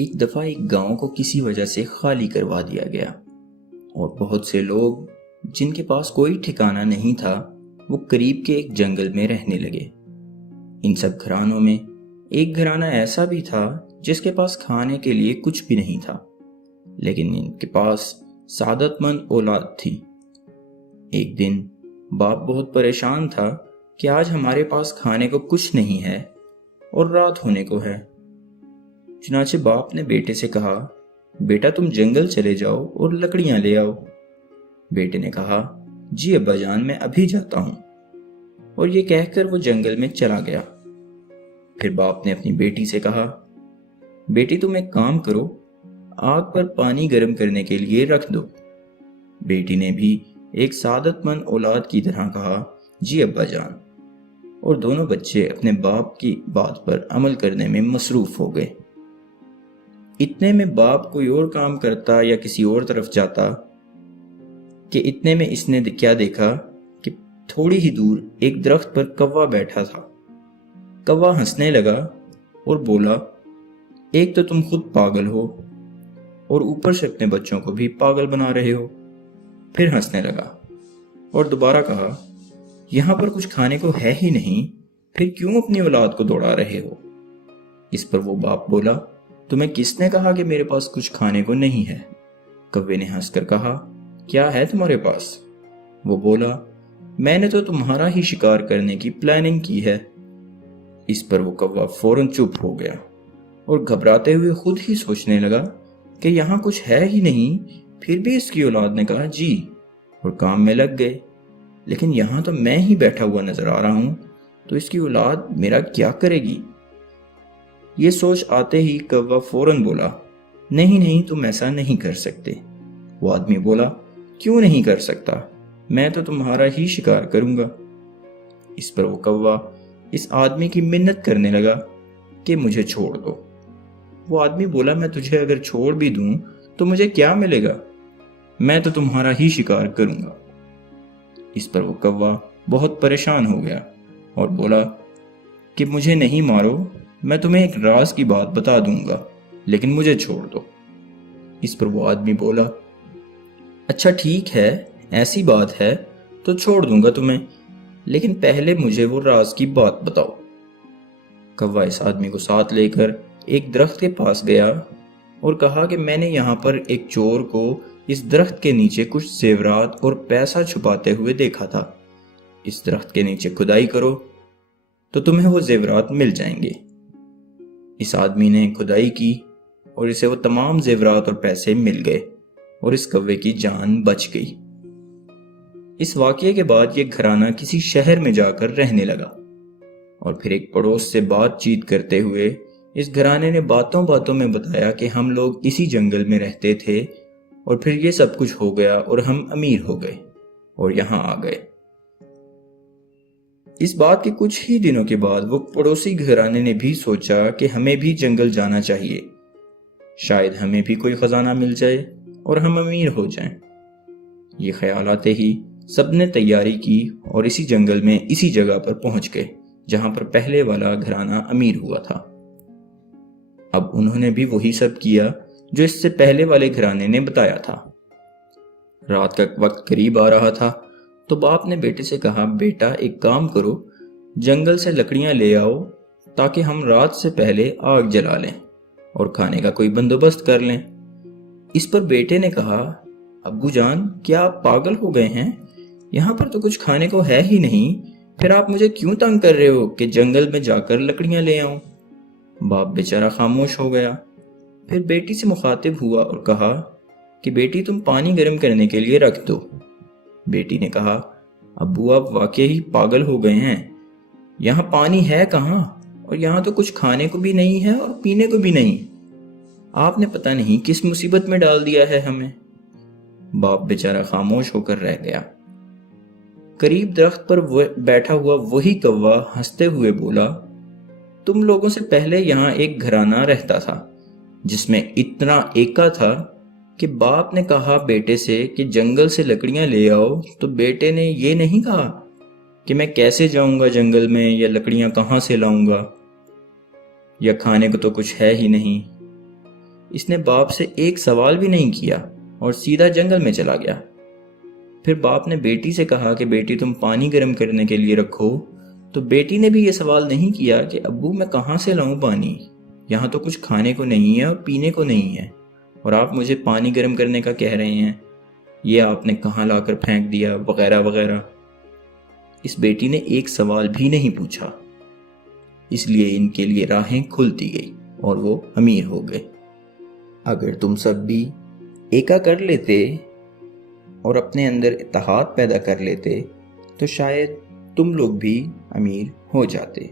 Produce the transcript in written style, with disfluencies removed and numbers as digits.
ایک دفعہ ایک گاؤں کو کسی وجہ سے خالی کروا دیا گیا اور بہت سے لوگ جن کے پاس کوئی ٹھکانہ نہیں تھا وہ قریب کے ایک جنگل میں رہنے لگے۔ ان سب گھرانوں میں ایک گھرانہ ایسا بھی تھا جس کے پاس کھانے کے لیے کچھ بھی نہیں تھا، لیکن ان کے پاس سعادت مند اولاد تھی۔ ایک دن باپ بہت پریشان تھا کہ آج ہمارے پاس کھانے کو کچھ نہیں ہے اور رات ہونے کو ہے۔ چنانچہ باپ نے بیٹے سے کہا، بیٹا تم جنگل چلے جاؤ اور لکڑیاں لے آؤ۔ بیٹے نے کہا، جی ابا جان میں ابھی جاتا ہوں، اور یہ کہہ کر وہ جنگل میں چلا گیا۔ پھر باپ نے اپنی بیٹی سے کہا، بیٹی تم ایک کام کرو، آگ پر پانی گرم کرنے کے لیے رکھ دو۔ بیٹی نے بھی ایک سعادت مند اولاد کی طرح کہا، جی ابا جان، اور دونوں بچے اپنے باپ کی بات پر عمل کرنے میں مصروف ہو گئے۔ اتنے میں باپ کوئی اور کام کرتا یا کسی اور طرف جاتا کہ اتنے میں اس نے کیا دیکھا کہ تھوڑی ہی دور ایک درخت پر کوا بیٹھا تھا۔ کوا ہنسنے لگا اور بولا، ایک تو تم خود پاگل ہو اور اوپر سے اپنے بچوں کو بھی پاگل بنا رہے ہو۔ پھر ہنسنے لگا اور دوبارہ کہا، یہاں پر کچھ کھانے کو ہے ہی نہیں، پھر کیوں اپنی اولاد کو دوڑا رہے ہو؟ اس پر وہ باپ بولا، تمہیں کس نے کہا کہ میرے پاس کچھ کھانے کو نہیں ہے؟ کوے نے ہنس کر کہا، کیا ہے تمہارے پاس؟ وہ بولا، میں نے تو تمہارا ہی شکار کرنے کی پلاننگ کی ہے۔ اس پر وہ کوا فوراً چپ ہو گیا اور گھبراتے ہوئے خود ہی سوچنے لگا کہ یہاں کچھ ہے ہی نہیں، پھر بھی اس کی اولاد نے کہا جی، اور کام میں لگ گئے۔ لیکن یہاں تو میں ہی بیٹھا ہوا نظر آ رہا ہوں، تو اس کی اولاد میرا کیا کرے گی؟ یہ سوچ آتے ہی کوا فوراً بولا، نہیں نہیں تم ایسا نہیں کر سکتے۔ وہ آدمی بولا، کیوں نہیں کر سکتا؟ میں تو تمہارا ہی شکار کروں گا۔ اس پر وہ کوا اس آدمی کی منت کرنے لگا کہ مجھے چھوڑ دو۔ وہ آدمی بولا، میں تجھے اگر چھوڑ بھی دوں تو مجھے کیا ملے گا؟ میں تو تمہارا ہی شکار کروں گا۔ اس پر وہ کوا بہت پریشان ہو گیا اور بولا کہ مجھے نہیں مارو، میں تمہیں ایک راز کی بات بتا دوں گا، لیکن مجھے چھوڑ دو۔ اس پر وہ آدمی بولا، اچھا ٹھیک ہے، ایسی بات ہے تو چھوڑ دوں گا تمہیں، لیکن پہلے مجھے وہ راز کی بات بتاؤ۔ کوا اس آدمی کو ساتھ لے کر ایک درخت کے پاس گیا اور کہا کہ میں نے یہاں پر ایک چور کو اس درخت کے نیچے کچھ زیورات اور پیسہ چھپاتے ہوئے دیکھا تھا۔ اس درخت کے نیچے کھدائی کرو تو تمہیں وہ زیورات مل جائیں گے۔ اس آدمی نے کھدائی کی اور اسے وہ تمام زیورات اور پیسے مل گئے اور اس کوے کی جان بچ گئی۔ اس واقعے کے بعد یہ گھرانہ کسی شہر میں جا کر رہنے لگا، اور پھر ایک پڑوس سے بات چیت کرتے ہوئے اس گھرانے نے باتوں باتوں میں بتایا کہ ہم لوگ اسی جنگل میں رہتے تھے اور پھر یہ سب کچھ ہو گیا اور ہم امیر ہو گئے اور یہاں آ گئے۔ اس بات کے کچھ ہی دنوں کے بعد وہ پڑوسی گھرانے نے بھی سوچا کہ ہمیں بھی جنگل جانا چاہیے، شاید ہمیں بھی کوئی خزانہ مل جائے اور ہم امیر ہو جائیں۔ یہ خیال آتے ہی سب نے تیاری کی اور اسی جنگل میں اسی جگہ پر پہنچ گئے جہاں پر پہلے والا گھرانہ امیر ہوا تھا۔ اب انہوں نے بھی وہی سب کیا جو اس سے پہلے والے گھرانے نے بتایا تھا۔ رات کا وقت قریب آ رہا تھا تو باپ نے بیٹے سے کہا، بیٹا ایک کام کرو، جنگل سے لکڑیاں لے آؤ تاکہ ہم رات سے پہلے آگ جلا لیں اور کھانے کا کوئی بندوبست کر لیں۔ اس پر بیٹے نے کہا، ابو جان کیا آپ پاگل ہو گئے ہیں؟ یہاں پر تو کچھ کھانے کو ہے ہی نہیں، پھر آپ مجھے کیوں تنگ کر رہے ہو کہ جنگل میں جا کر لکڑیاں لے آؤں؟ باپ بیچارہ خاموش ہو گیا۔ پھر بیٹی سے مخاطب ہوا اور کہا کہ بیٹی تم پانی گرم کرنے کے لیے رکھ دو۔ بیٹی نے کہا، ابو آپ واقعی پاگل ہو گئے ہیں، یہاں پانی ہے کہاں، اور یہاں تو کچھ کھانے کو بھی نہیں ہے اور پینے کو بھی نہیں، آپ نے پتہ نہیں کس مصیبت میں ڈال دیا ہے ہمیں۔ باپ بیچارہ خاموش ہو کر رہ گیا۔ قریب درخت پر بیٹھا ہوا وہی کوا ہنستے ہوئے بولا، تم لوگوں سے پہلے یہاں ایک گھرانہ رہتا تھا جس میں اتنا ایکا تھا کہ باپ نے کہا بیٹے سے کہ جنگل سے لکڑیاں لے آؤ تو بیٹے نے یہ نہیں کہا کہ میں کیسے جاؤں گا جنگل میں، یا لکڑیاں کہاں سے لاؤں گا، یا کھانے کو تو کچھ ہے ہی نہیں۔ اس نے باپ سے ایک سوال بھی نہیں کیا اور سیدھا جنگل میں چلا گیا۔ پھر باپ نے بیٹی سے کہا کہ بیٹی تم پانی گرم کرنے کے لیے رکھو، تو بیٹی نے بھی یہ سوال نہیں کیا کہ ابو میں کہاں سے لاؤں پانی، یہاں تو کچھ کھانے کو نہیں ہے اور پینے کو نہیں ہے، اور آپ مجھے پانی گرم کرنے کا کہہ رہے ہیں، یہ آپ نے کہاں لا کر پھینک دیا، وغیرہ وغیرہ۔ اس بیٹی نے ایک سوال بھی نہیں پوچھا، اس لیے ان کے لیے راہیں کھلتی گئی اور وہ امیر ہو گئے۔ اگر تم سب بھی ایکا کر لیتے اور اپنے اندر اتحاد پیدا کر لیتے تو شاید تم لوگ بھی امیر ہو جاتے۔